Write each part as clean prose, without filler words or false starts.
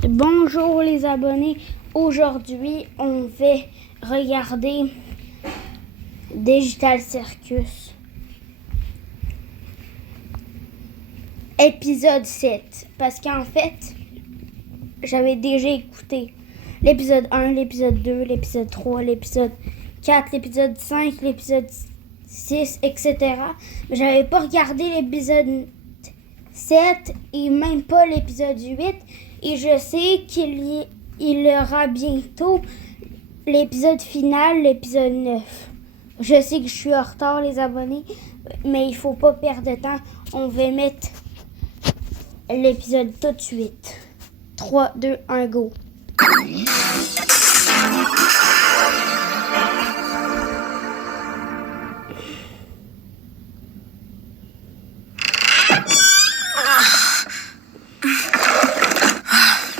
Bonjour les abonnés, aujourd'hui on va regarder Digital Circus épisode 7 parce qu'en fait j'avais déjà écouté l'épisode 1, l'épisode 2, l'épisode 3, l'épisode 4, l'épisode 5, l'épisode 6, etc. Mais j'avais pas regardé l'épisode 7 et même pas l'épisode 8. Et je sais qu'il y aura bientôt l'épisode final, l'épisode 9. Je sais que je suis en retard, les abonnés, mais il faut pas perdre de temps. On va mettre l'épisode tout de suite. 3, 2, 1, go!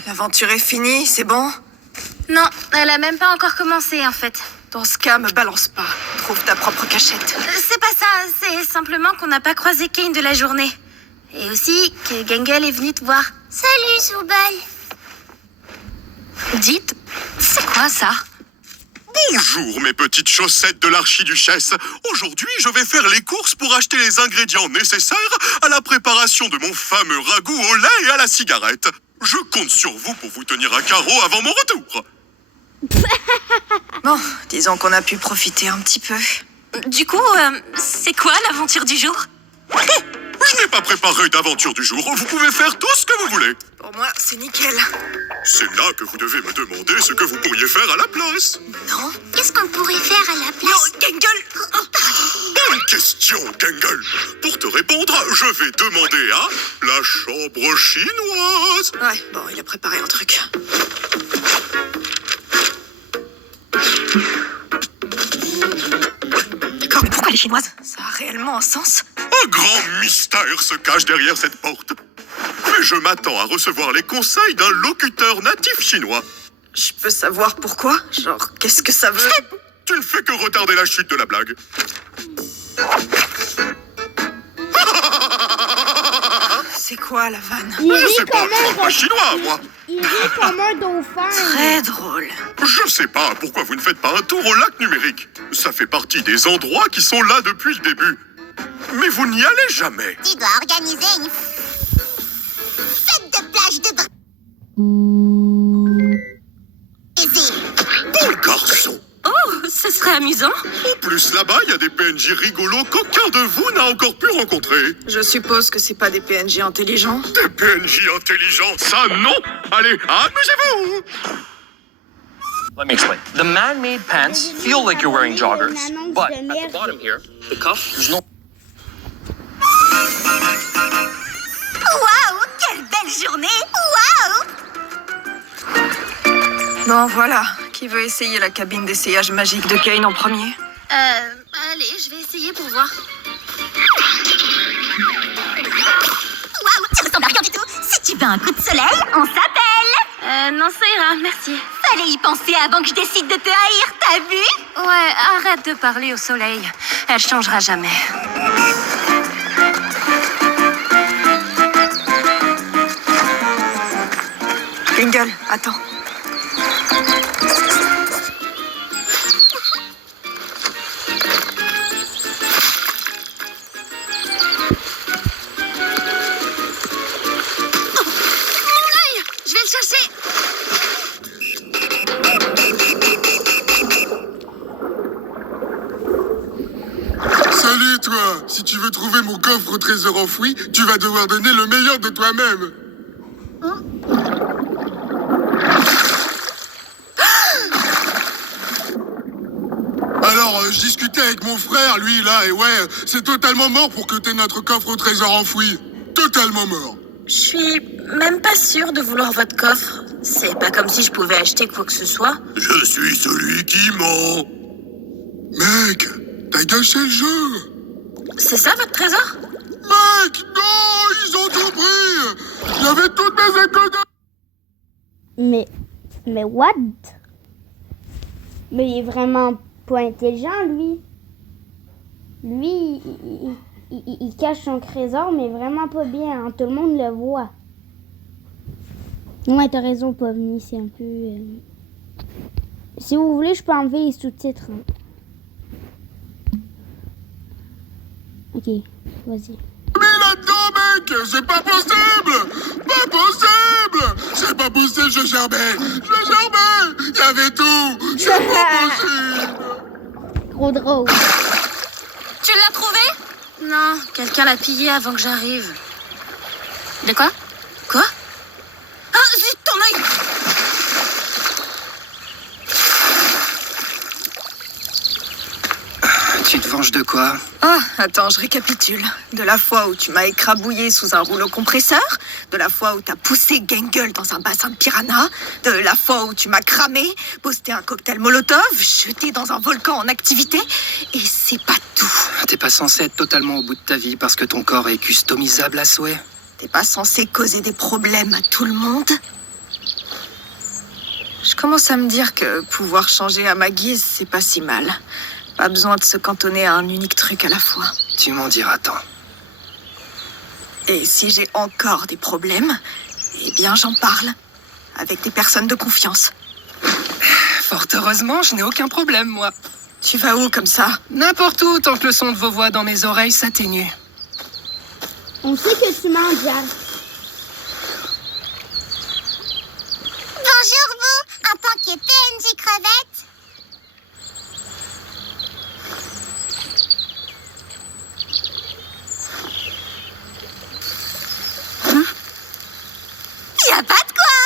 L'aventure est finie, c'est bon? Non, elle a même pas encore commencé en fait. Dans ce cas, me balance pas. Trouve ta propre cachette. C'est pas ça, c'est simplement qu'on n'a pas croisé Kane de la journée. Et aussi que Gangle est venu te voir. Salut, Soubal. Dites, c'est quoi ça? Bonjour mes petites chaussettes de l'archiduchesse. Aujourd'hui, je vais faire les courses pour acheter les ingrédients nécessaires à la préparation de mon fameux ragoût au lait et à la cigarette. Je compte sur vous pour vous tenir à carreau avant mon retour. Bon, disons qu'on a pu profiter un petit peu. Du coup, c'est quoi l'aventure du jour? Oh, je n'ai pas préparé d'aventure du jour. Vous pouvez faire tout ce que vous voulez. Pour moi, c'est nickel. C'est là que vous devez me demander ce que vous pourriez faire à la place. Non? Qu'est-ce qu'on pourrait faire à la place? Non, Gangle! Bonne question, Gangle. Pour te répondre, je vais demander à la chambre chinoise. Ouais, bon, il a préparé un truc. D'accord, mais pourquoi les chinoises? Ça a réellement un sens? Un grand mystère se cache derrière cette porte. Mais je m'attends à recevoir les conseils d'un locuteur natif chinois. Je peux savoir pourquoi? Genre, qu'est-ce que ça veut? Tu ne fais que retarder la chute de la blague. C'est quoi la vanne? Il Je rit sais pas, comme je parle pas un chinois, moi. Il rit comme un dauphin. Très drôle. Je sais pas pourquoi vous ne faites pas un tour au lac numérique. Ça fait partie des endroits qui sont là depuis le début. Mais vous n'y allez jamais. Tu dois organiser une fête de plage de baiser. Bon garçon. Oh, ce serait amusant. En plus, là-bas, il y a des PNJ rigolos qu'aucun de vous n'a encore pu rencontrer. Je suppose que c'est pas des PNJ intelligents. Des PNJ intelligents, ça non. Allez, amusez-vous. Let me explain. The man-made pants feel like you're wearing joggers, but at the bottom here, the cuff, there's no... Waouh, quelle belle journée! Waouh! Bon, voilà. Qui veut essayer la cabine d'essayage magique de Kane en premier? Allez, je vais essayer pour voir. Waouh, tu ressembles à rien du tout! Si tu veux un coup de soleil, on s'appelle! Non, ça ira, merci. Fallait y penser avant que je décide de te haïr, t'as vu? Ouais, arrête de parler au soleil. Elle changera jamais. Gangle, attends. Je vais le chercher. Salut toi! Si tu veux trouver mon coffre au trésor enfoui, tu vas devoir donner le meilleur de toi-même. Alors, je discutais avec mon frère, lui, là, et ouais, c'est totalement mort pour que t'aies notre coffre au trésor enfoui. Totalement mort. Je suis même pas sûre de vouloir votre coffre. C'est pas comme si je pouvais acheter quoi que ce soit. Je suis celui qui ment. Mec, t'as gâché le jeu. C'est ça votre trésor? Mec, non, ils ont tout pris. Il y avait toutes mes économies. Mais what? Mais il est vraiment pas intelligent, lui. Lui, il cache son trésor, mais vraiment pas bien. Hein. Tout le monde le voit. Ouais, t'as raison, Povni, c'est un peu... Si vous voulez, je peux enlever les sous-titres. Hein. Ok, vas-y. Mais là-dedans, mec, c'est pas possible! Pas possible! C'est pas possible, je gerbais! Il y avait tout! C'est pas possible! Trop drôle. Tu l'as trouvé? Non, quelqu'un l'a pillé avant que j'arrive. De quoi? Quoi? Ah, zut, ton œil! Tu te venges de quoi? Ah, attends, je récapitule. De la fois où tu m'as écrabouillé sous un rouleau compresseur, de la fois où t'as poussé Gangle dans un bassin de piranha, de la fois où tu m'as cramé, posté un cocktail Molotov, jeté dans un volcan en activité, et c'est pas tout. T'es pas censé être totalement au bout de ta vie parce que ton corps est customisable à souhait. T'es pas censé causer des problèmes à tout le monde? Je commence à me dire que pouvoir changer à ma guise, c'est pas si mal. Pas besoin de se cantonner à un unique truc à la fois. Tu m'en diras tant. Et si j'ai encore des problèmes, eh bien j'en parle. Avec des personnes de confiance. Fort heureusement, je n'ai aucun problème, moi. Tu vas où comme ça? N'importe où, tant que le son de vos voix dans mes oreilles s'atténue. On sait que tu manges, Jack. Bonjour vous, en tant que PNJ crevette. Y a pas de quoi.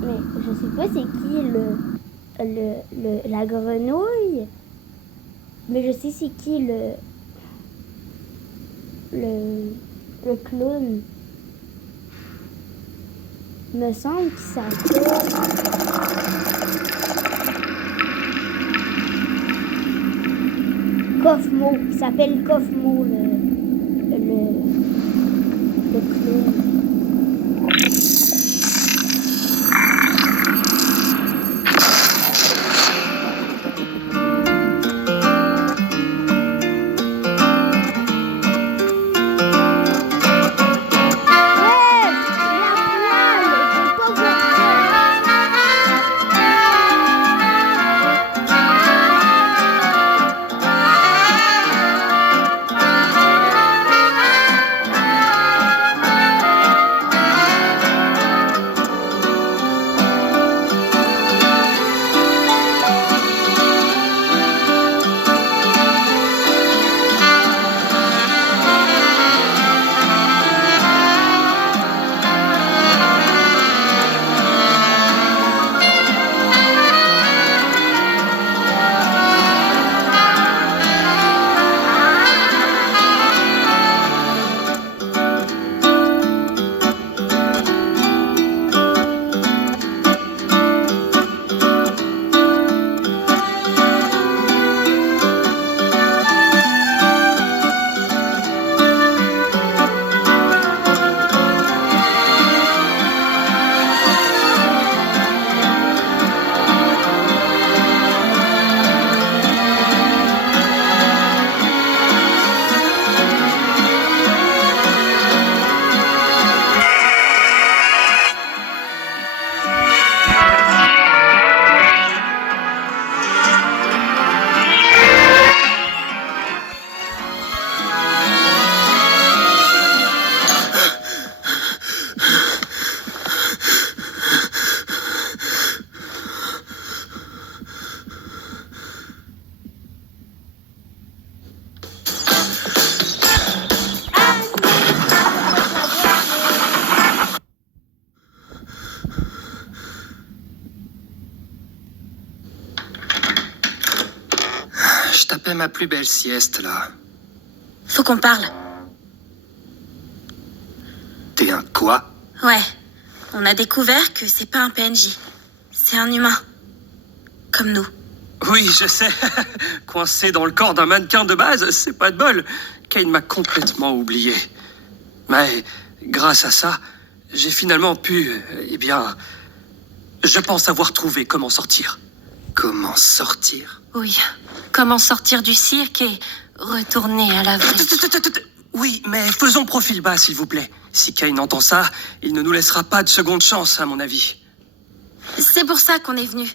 Mais je sais pas c'est qui la grenouille. Mais je sais c'est qui le clown. Me semble qu'il s'appelle... Kofmo. Il s'appelle Kofmo, le clown. fais ma plus belle sieste, là. Faut qu'on parle. T'es un quoi? Ouais. On a découvert que c'est pas un PNJ. C'est un humain. Comme nous. Oui, je sais. Coincé dans le corps d'un mannequin de base, c'est pas de bol. Kane m'a complètement oublié. Mais grâce à ça, j'ai finalement pu... eh bien... Je pense avoir trouvé comment sortir. Comment sortir? Oui. Comment sortir du cirque et retourner à la vraie vie. Oui, mais faisons profil bas, s'il vous plaît. Si Kane entend ça, il ne nous laissera pas de seconde chance, à mon avis. C'est pour ça qu'on est venu.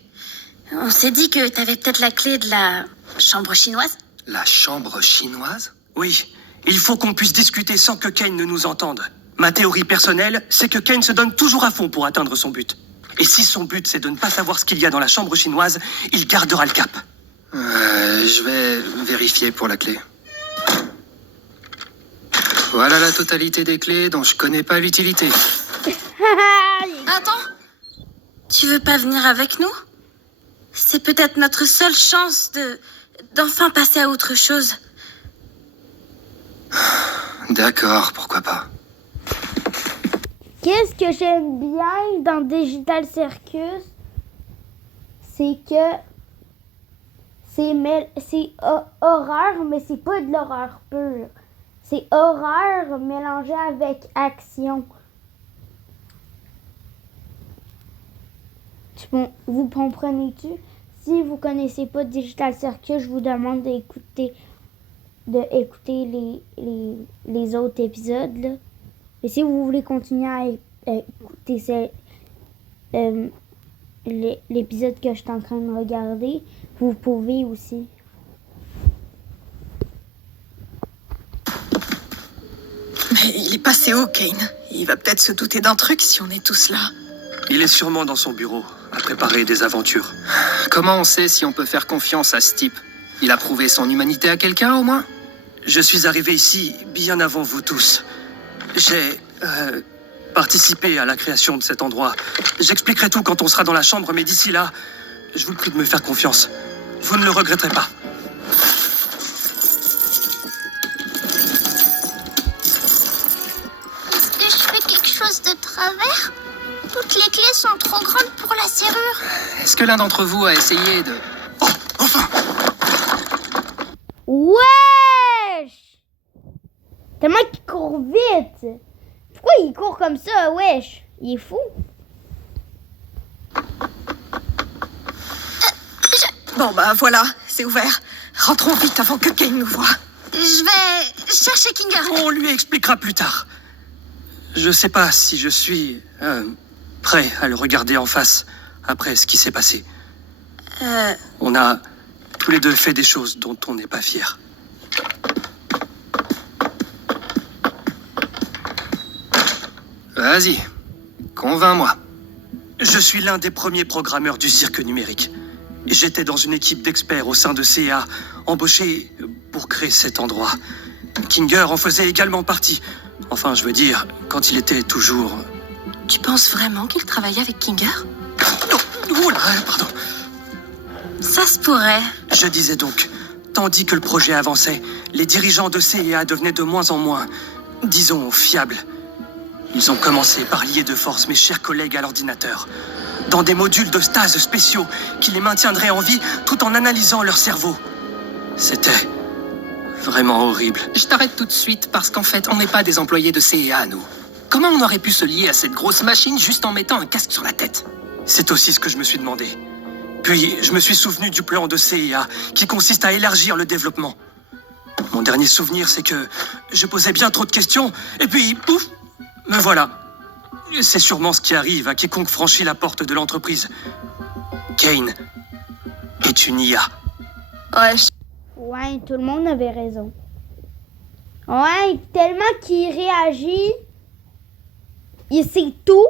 On s'est dit que t'avais peut-être la clé de la chambre chinoise. La chambre chinoise? Oui, il faut qu'on puisse discuter sans que Kane ne nous entende. Ma théorie personnelle, c'est que Kane se donne toujours à fond pour atteindre son but. Et si son but, c'est de ne pas savoir ce qu'il y a dans la chambre chinoise, il gardera le cap. Je vais vérifier pour la clé. Voilà la totalité des clés dont je connais pas l'utilité. Attends. Tu veux pas venir avec nous? C'est peut-être notre seule chance d'enfin passer à autre chose. D'accord, pourquoi pas. Qu'est-ce que j'aime bien dans Digital Circus, c'est que c'est horreur, mais c'est pas de l'horreur pure. C'est horreur mélangée avec action. Vous comprenez-tu? Si vous connaissez pas Digital Circus, je vous demande d'écouter les autres épisodes, là. Et si vous voulez continuer à écouter l'épisode que je suis en train de regarder, vous pouvez aussi. Mais il est passé où, Kane? Il va peut-être se douter d'un truc si on est tous là. Il est sûrement dans son bureau, à préparer des aventures. Comment on sait si on peut faire confiance à ce type? Il a prouvé son humanité à quelqu'un, au moins? Je suis arrivé ici bien avant vous tous. J'ai participé à la création de cet endroit. J'expliquerai tout quand on sera dans la chambre, mais d'ici là, je vous prie de me faire confiance. Vous ne le regretterez pas. Est-ce que je fais quelque chose de travers? Toutes les clés sont trop grandes pour la serrure. Est-ce que l'un d'entre vous a essayé de... Oh, enfin! Wesh! Tellement qu'il court vite! Pourquoi il court comme ça, wesh? Il est fou! Bon bah voilà, c'est ouvert. Rentrons vite avant que Kane nous voie. Je vais chercher Kinger. On lui expliquera plus tard. Je sais pas si je suis prêt à le regarder en face après ce qui s'est passé. On a tous les deux fait des choses dont on n'est pas fiers. Vas-y, convainc-moi. Je suis l'un des premiers programmeurs du cirque numérique. J'étais dans une équipe d'experts au sein de CA, embauchés pour créer cet endroit. Kinger en faisait également partie. Enfin, je veux dire, quand il était toujours... Tu penses vraiment qu'il travaillait avec Kinger? Oh là, pardon. Ça se pourrait. Je disais donc, tandis que le projet avançait, les dirigeants de CA devenaient de moins en moins, disons, fiables. Ils ont commencé par lier de force mes chers collègues à l'ordinateur, dans des modules de stase spéciaux qui les maintiendraient en vie tout en analysant leur cerveau. C'était vraiment horrible. Je t'arrête tout de suite parce qu'en fait, on n'est pas des employés de CA, nous. Comment on aurait pu se lier à cette grosse machine juste en mettant un casque sur la tête? C'est aussi ce que je me suis demandé. Puis, je me suis souvenu du plan de CIA qui consiste à élargir le développement. Mon dernier souvenir, c'est que je posais bien trop de questions et puis, pouf, me voilà. C'est sûrement ce qui arrive à quiconque franchit la porte de l'entreprise. Kane est une IA. Ouais, tout le monde avait raison. Ouais, tellement qu'il réagit, il sait tout.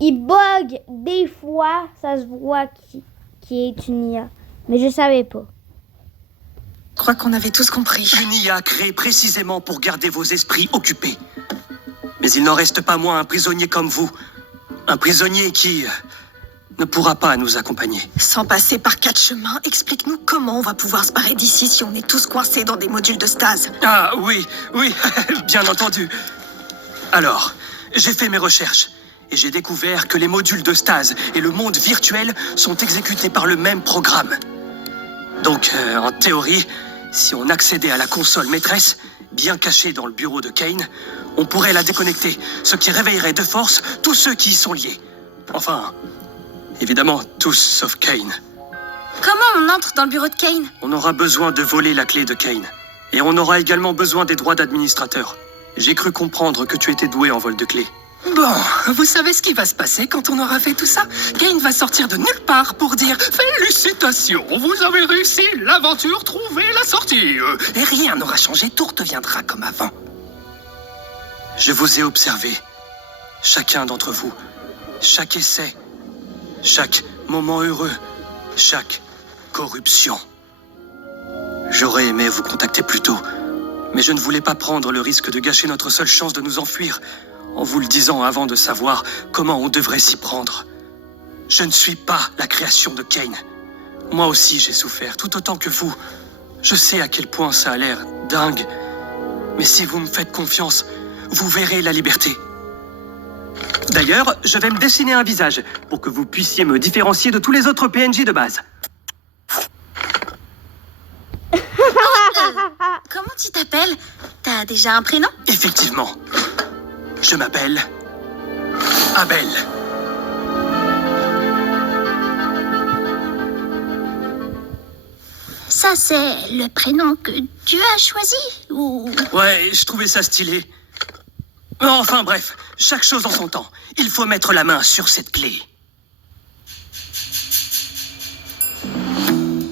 Il bug des fois, ça se voit qu'il est une IA. Mais je savais pas. Je crois qu'on avait tous compris. Une IA créée précisément pour garder vos esprits occupés. Mais il n'en reste pas moins un prisonnier comme vous. Un prisonnier qui ne pourra pas nous accompagner. Sans passer par 4 chemins, explique-nous comment on va pouvoir se barrer d'ici si on est tous coincés dans des modules de stase. Ah oui, bien entendu. Alors, j'ai fait mes recherches et j'ai découvert que les modules de stase et le monde virtuel sont exécutés par le même programme. Donc, en théorie, si on accédait à la console maîtresse, bien cachée dans le bureau de Kane, on pourrait la déconnecter, ce qui réveillerait de force tous ceux qui y sont liés. Enfin, évidemment, tous sauf Kane. Comment on entre dans le bureau de Kane? On aura besoin de voler la clé de Kane. Et on aura également besoin des droits d'administrateur. J'ai cru comprendre que tu étais doué en vol de clé. Bon, vous savez ce qui va se passer quand on aura fait tout ça? Kane va sortir de nulle part pour dire « Félicitations, vous avez réussi l'aventure, trouvez la sortie !» Et rien n'aura changé, tout redeviendra comme avant. Je vous ai observé. Chacun d'entre vous. Chaque essai. Chaque moment heureux. Chaque corruption. J'aurais aimé vous contacter plus tôt, mais je ne voulais pas prendre le risque de gâcher notre seule chance de nous enfuir en vous le disant avant de savoir comment on devrait s'y prendre. Je ne suis pas la création de Kane. Moi aussi j'ai souffert, tout autant que vous. Je sais à quel point ça a l'air dingue, mais si vous me faites confiance, vous verrez la liberté. D'ailleurs, je vais me dessiner un visage pour que vous puissiez me différencier de tous les autres PNJ de base. Comment tu t'appelles? T'as déjà un prénom? Effectivement. Je m'appelle Abel. Ça, c'est le prénom que tu as choisi ou... Ouais, je trouvais ça stylé. Enfin bref, chaque chose en son temps. Il faut mettre la main sur cette clé.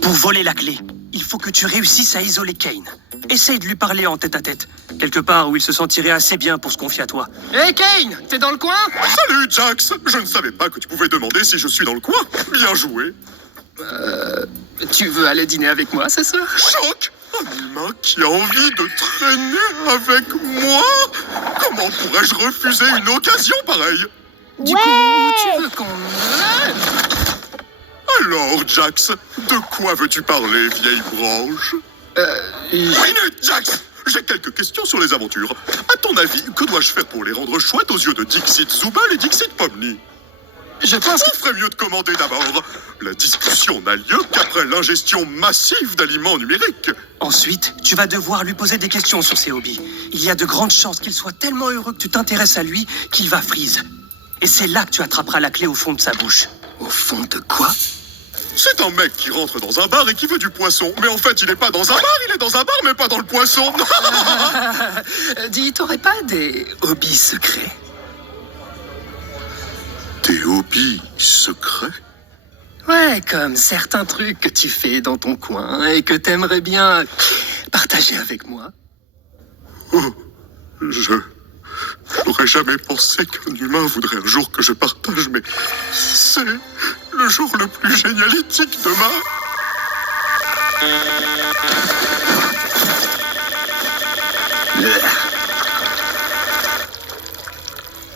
Pour voler la clé, il faut que tu réussisses à isoler Kane. Essaye de lui parler en tête-à-tête, quelque part où il se sentirait assez bien pour se confier à toi. Hé Kane, t'es dans le coin? Salut, Jax. Je ne savais pas que tu pouvais demander si je suis dans le coin. Bien joué. Tu veux aller dîner avec moi ce soir? Choc! Un humain qui a envie de traîner avec moi? Comment pourrais-je refuser une occasion pareille? Du coup, tu veux qu'on... Alors, Jax, de quoi veux-tu parler, vieille branche? Minute, Jax! J'ai quelques questions sur les aventures. À ton avis, que dois-je faire pour les rendre chouettes aux yeux de Dixit Zubal et Dixit Pomni? Je pense On ferait mieux de commander d'abord. La discussion n'a lieu qu'après l'ingestion massive d'aliments numériques. Ensuite, tu vas devoir lui poser des questions sur ses hobbies. Il y a de grandes chances qu'il soit tellement heureux que tu t'intéresses à lui qu'il va freeze. Et c'est là que tu attraperas la clé au fond de sa bouche. Au fond de quoi? C'est un mec qui rentre dans un bar et qui veut du poisson. Mais en fait, il n'est pas dans un bar, il est dans un bar, mais pas dans le poisson. Dis, t'aurais pas des hobbies secrets? Des hobbies secrets? Ouais, comme certains trucs que tu fais dans ton coin et que t'aimerais bien partager avec moi. J'aurais jamais pensé qu'un humain voudrait un jour que je partage, mais c'est le jour le plus génialitique de ma...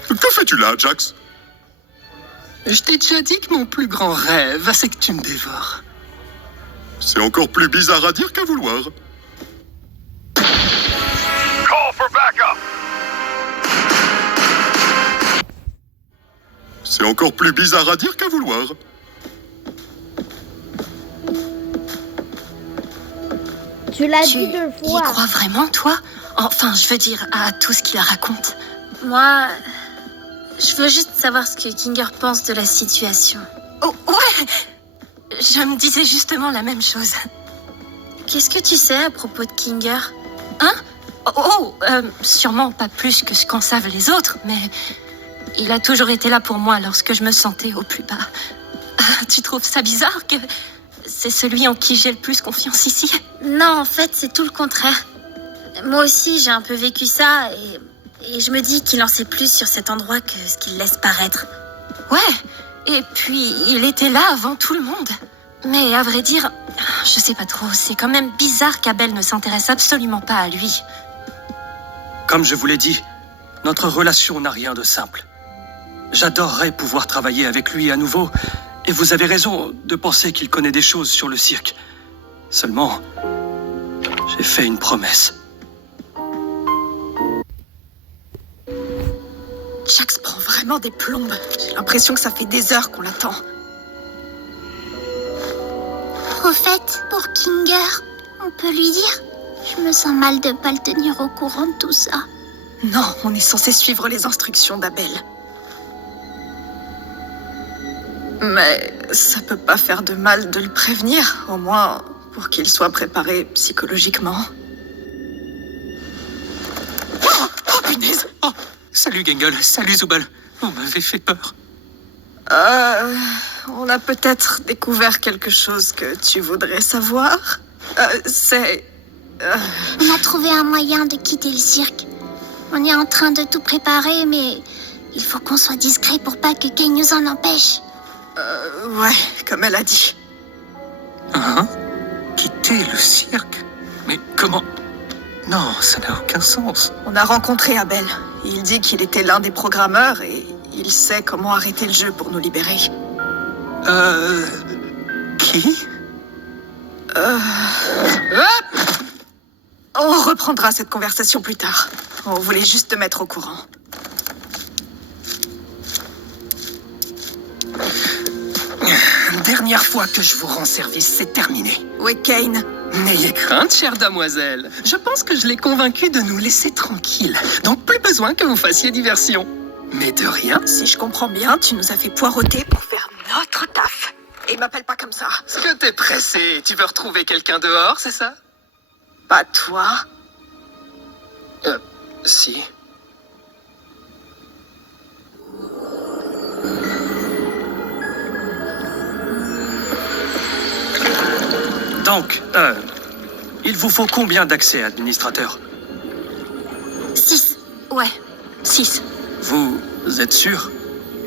Que fais-tu là, Jax? Je t'ai déjà dit que mon plus grand rêve, c'est que tu me dévores. C'est encore plus bizarre à dire qu'à vouloir. Call for backup. C'est encore plus bizarre à dire qu'à vouloir. Tu l'as Tu dit 2 y fois. crois vraiment, toi? Enfin, je veux dire, à tout ce qu'il raconte. Moi, je veux juste savoir ce que Kinger pense de la situation. Oh, ouais! Je me disais justement la même chose. Qu'est-ce que tu sais à propos de Kinger? Hein? Sûrement pas plus que ce qu'en savent les autres, mais il a toujours été là pour moi lorsque je me sentais au plus bas. Ah, tu trouves ça bizarre que c'est celui en qui j'ai le plus confiance ici? Non, en fait, c'est tout le contraire. Moi aussi, j'ai un peu vécu ça et je me dis qu'il en sait plus sur cet endroit que ce qu'il laisse paraître. Ouais, et puis il était là avant tout le monde. Mais à vrai dire, je sais pas trop, c'est quand même bizarre qu'Abel ne s'intéresse absolument pas à lui. Comme je vous l'ai dit, notre relation n'a rien de simple. J'adorerais pouvoir travailler avec lui à nouveau Et vous avez raison de penser qu'il connaît des choses sur le cirque. Seulement, j'ai fait une promesse. Jax prend vraiment des plombes. J'ai l'impression que ça fait des heures qu'on l'attend. Au fait, pour Kinger, on peut lui dire? Je me sens mal de pas le tenir au courant de tout ça. Non, on est censé suivre les instructions d'Abel. Mais ça peut pas faire de mal de le prévenir, au moins pour qu'il soit préparé psychologiquement. Oh punaise! Oh, salut Gengel, salut Zubal. On m'avait fait peur. On a peut-être découvert quelque chose que tu voudrais savoir. On a trouvé un moyen de quitter le cirque. On est en train de tout préparer, mais il faut qu'on soit discret pour pas que Kane nous en empêche. Ouais, comme elle a dit. Hein? Quitter le cirque? Mais comment? Non, ça n'a aucun sens. On a rencontré Abel. Il dit qu'il était l'un des programmeurs et il sait comment arrêter le jeu pour nous libérer. Qui? On reprendra cette conversation plus tard. On voulait juste te mettre au courant. Dernière fois que je vous rends service, c'est terminé. Oui, Kane. N'ayez crainte, chère damoiselle. Je pense que je l'ai convaincu de nous laisser tranquilles. Donc plus besoin que vous fassiez diversion. Mais de rien. Si je comprends bien, tu nous as fait poireauter pour faire notre taf. Et m'appelle pas comme ça. Est-ce que t'es pressé? Tu veux retrouver quelqu'un dehors, c'est ça? Pas toi. Si. Donc, il vous faut combien d'accès, administrateur? 6. Ouais, 6. Vous êtes sûr?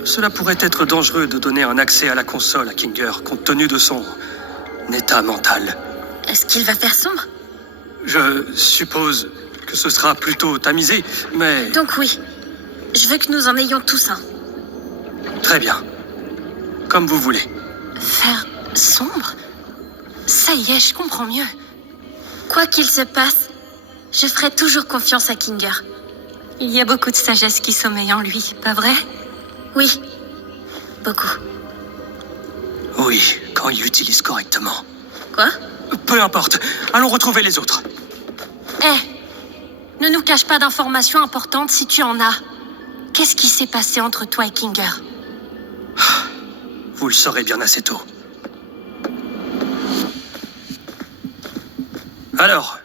Cela pourrait être dangereux de donner un accès à la console à Kinger, compte tenu de son état mental. Est-ce qu'il va faire sombre? Je suppose que ce sera plutôt tamisé, mais... Donc oui, je veux que nous en ayons tous un. Très bien. Comme vous voulez. Faire sombre? Ça y est, je comprends mieux. Quoi qu'il se passe, je ferai toujours confiance à Kinger. Il y a beaucoup de sagesse qui sommeille en lui, pas vrai? Oui, beaucoup. Oui, quand il l'utilise correctement. Quoi? Peu importe. Allons retrouver les autres. Ne nous cache pas d'informations importantes si tu en as. Qu'est-ce qui s'est passé entre toi et Kinger? Vous le saurez bien assez tôt. Alors,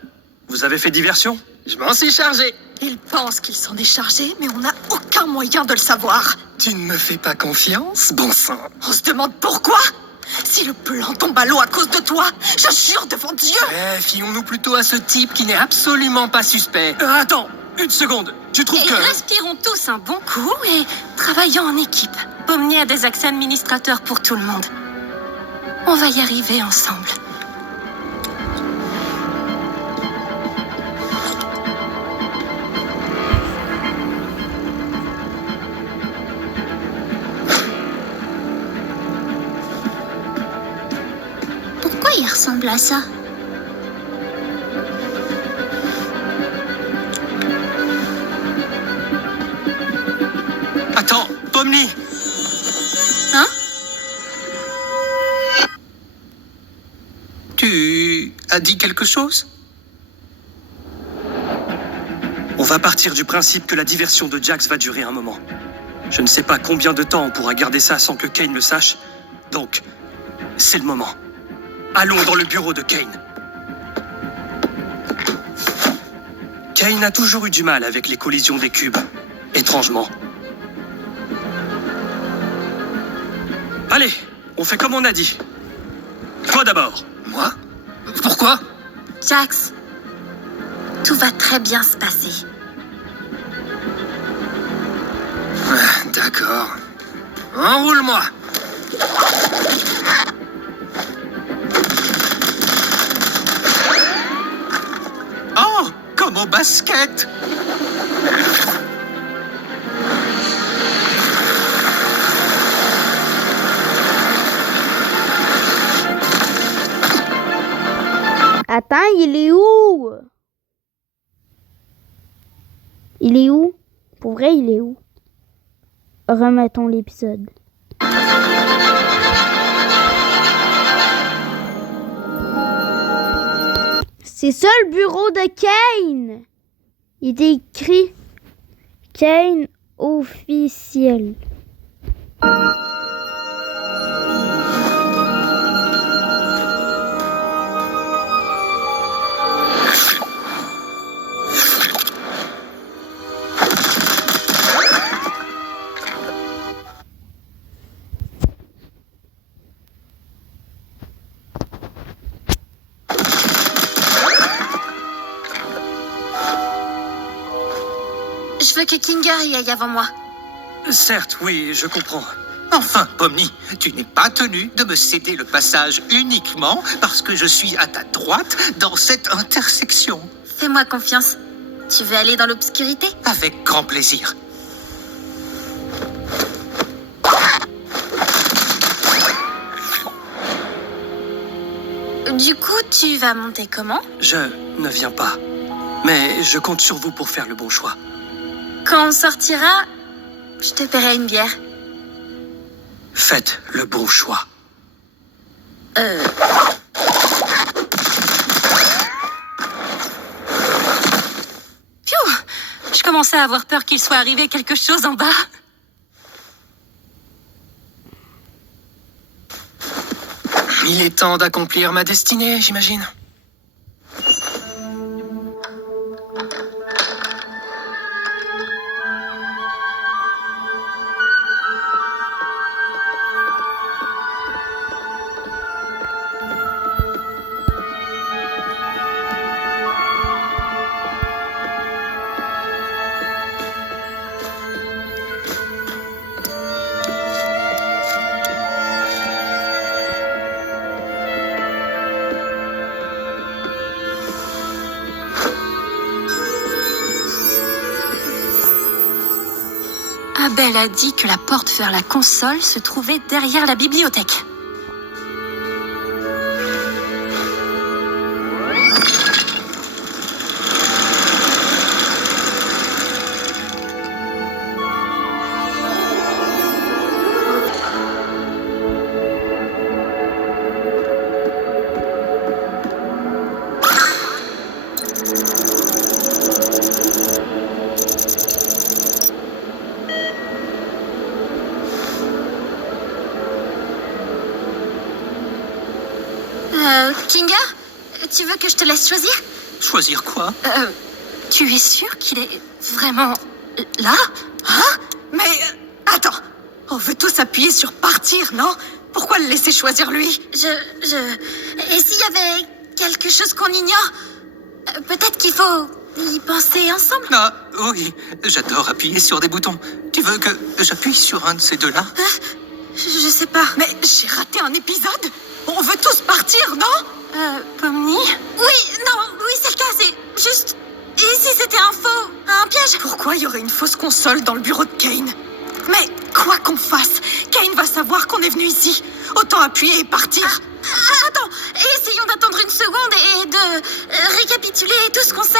vous avez fait diversion? Je m'en suis chargé. Il pense qu'il s'en est chargé, mais on n'a aucun moyen de le savoir. Tu ne me fais pas confiance, bon sang? On se demande pourquoi? Si le plan tombe à l'eau à cause de toi, je jure devant Dieu. Fions-nous plutôt à ce type qui n'est absolument pas suspect. Attends, une seconde. Tu trouves Et que... respirons tous un bon coup et travaillons en équipe. Pomnier a des accès administrateurs pour tout le monde. On va y arriver ensemble. Pourquoi il ressemble à ça? Attends, Pomni! Hein? Tu as dit quelque chose? On va partir du principe que la diversion de Jax va durer un moment. Je ne sais pas combien de temps on pourra garder ça sans que Kane le sache. Donc, c'est le moment. Allons dans le bureau de Kane. Kane a toujours eu du mal avec les collisions des cubes. Étrangement. Allez, on fait comme on a dit. Toi d'abord. Moi? Pourquoi? Jax, tout va très bien se passer. D'accord. Enroule-moi. Oh, comme au basket. Attends, il est où? Il est où? Pour vrai, il est où? Remettons l'épisode. C'est ça le bureau de Kane! Il est écrit Kane officiel. Je veux que Kinger y aille avant moi. Certes, oui, je comprends. Enfin, Pomni, tu n'es pas tenu de me céder le passage uniquement parce que je suis à ta droite dans cette intersection. Fais-moi confiance. Tu veux aller dans l'obscurité? Avec grand plaisir. Du coup, tu vas monter comment? Je ne viens pas. Mais je compte sur vous pour faire le bon choix. Quand on sortira, je te paierai une bière. Faites le bon choix. Pfiou! Je commençais à avoir peur qu'il soit arrivé quelque chose en bas. Il est temps d'accomplir ma destinée, j'imagine. Abel a dit que la porte vers la console se trouvait derrière la bibliothèque. Kinger, tu veux que je te laisse choisir? Choisir quoi? Tu es sûr qu'il est vraiment là? Hein? Mais attends, on veut tous appuyer sur partir, non? Pourquoi le laisser choisir lui? Et s'il y avait quelque chose qu'on ignore? Peut-être qu'il faut y penser ensemble? Ah, oui, j'adore appuyer sur des boutons. Tu veux que j'appuie sur un de ces deux-là? Je sais pas. Mais j'ai raté un épisode? On veut tous partir, non? Pomni? Oui, c'est le cas, c'est juste... Et si c'était un piège? Pourquoi il y aurait une fausse console dans le bureau de Kane? Mais quoi qu'on fasse, Kane va savoir qu'on est venu ici. Autant appuyer et partir. Attends, essayons d'attendre une seconde et de récapituler tout ce qu'on sait.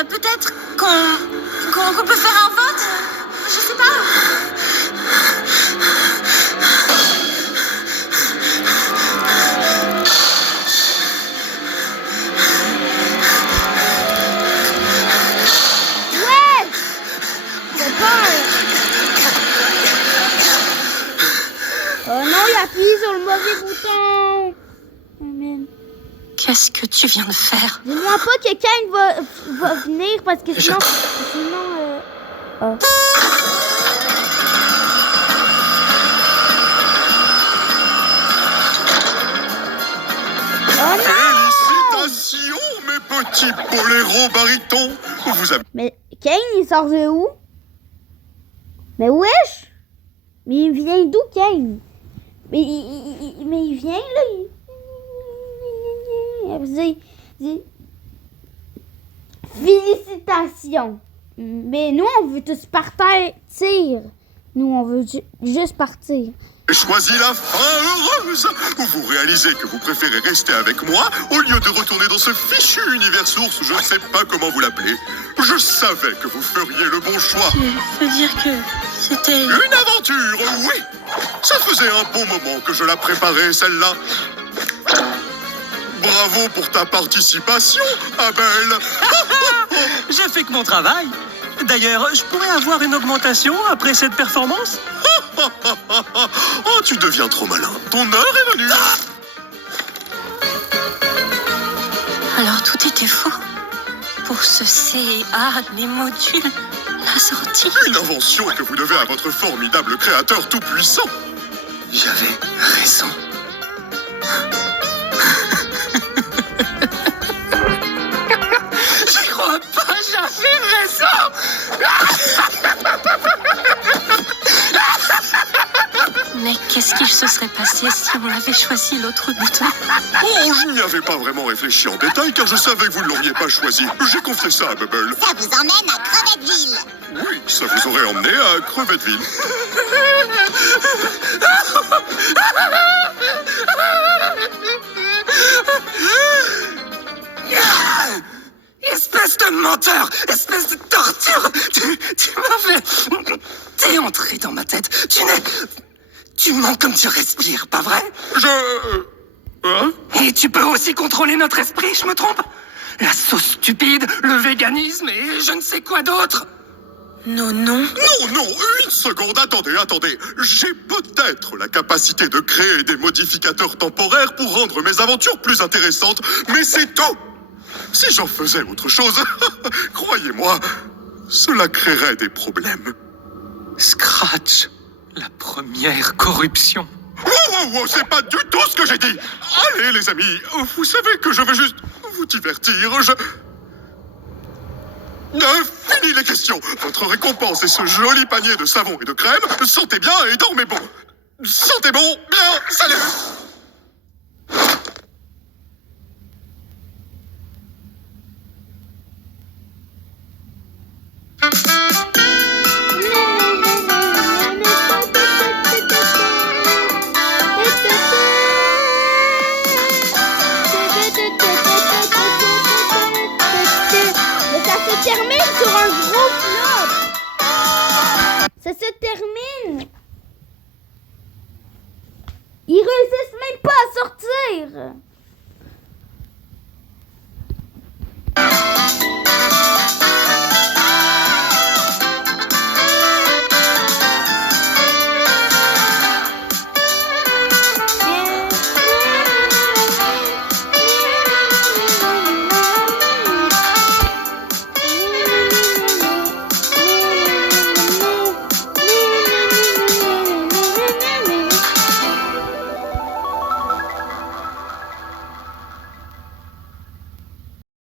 Et peut-être qu'on peut faire un vote? Je sais pas. Oh non, il a appuyé sur le mauvais bouton. Oh, man. Qu'est-ce que tu viens de faire? Dis-moi pas que Kane va venir parce que sinon... Oh. Oh non! Félicitations, mes petits boléros barytons. Vous avez... Mais Kane, il sort de où? Mais wesh! Mais il vient d'où, Kane? Mais il vient, là. Félicitations! Mais nous, on veut tous partir. Nous, on veut juste partir. choisi la fin heureuse, où vous réalisez que vous préférez rester avec moi au lieu de retourner dans ce fichu univers source, je ne sais pas comment vous l'appelez. Je savais que vous feriez le bon choix. Tu veux dire que c'était... Une aventure, oui. Ça faisait un bon moment que je la préparais, celle-là. Bravo pour ta participation, Abel. J'ai fait que mon travail. D'ailleurs, je pourrais avoir une augmentation après cette performance? Oh, tu deviens trop malin. Ton heure est venue. Alors tout était faux. Pour ce CA, les modules, la sortie... Une invention que vous devez à votre formidable créateur tout-puissant. J'avais raison. Je crois pas, j'avais raison. Mais qu'est-ce qu'il se serait passé si on avait choisi l'autre bouton? Oh, je n'y avais pas vraiment réfléchi en détail car je savais que vous ne l'auriez pas choisi. J'ai confié ça à Bubble. Ça vous emmène à Crevetteville. Oui, ça vous aurait emmené à Crevetteville. Espèce de menteur, espèce de torture. Tu m'as fait... T'es entré dans ma tête. Tu mens comme tu respires, pas vrai? Hein? Et tu peux aussi contrôler notre esprit, je me trompe? La sauce stupide, le véganisme et je ne sais quoi d'autre. Non. Non, une seconde, attendez. J'ai peut-être la capacité de créer des modificateurs temporaires pour rendre mes aventures plus intéressantes, mais c'est tout. Si j'en faisais autre chose, croyez-moi, cela créerait des problèmes. Scratch, la première corruption. Oh, c'est pas du tout ce que j'ai dit. Allez, les amis, vous savez que je veux juste vous divertir, fini les questions. Votre récompense est ce joli panier de savon et de crème. Sentez bien et dormez bon. Sentez bon, bien, salut. Termine sur un gros flop. Ça se termine. Ils réussissent même pas à sortir.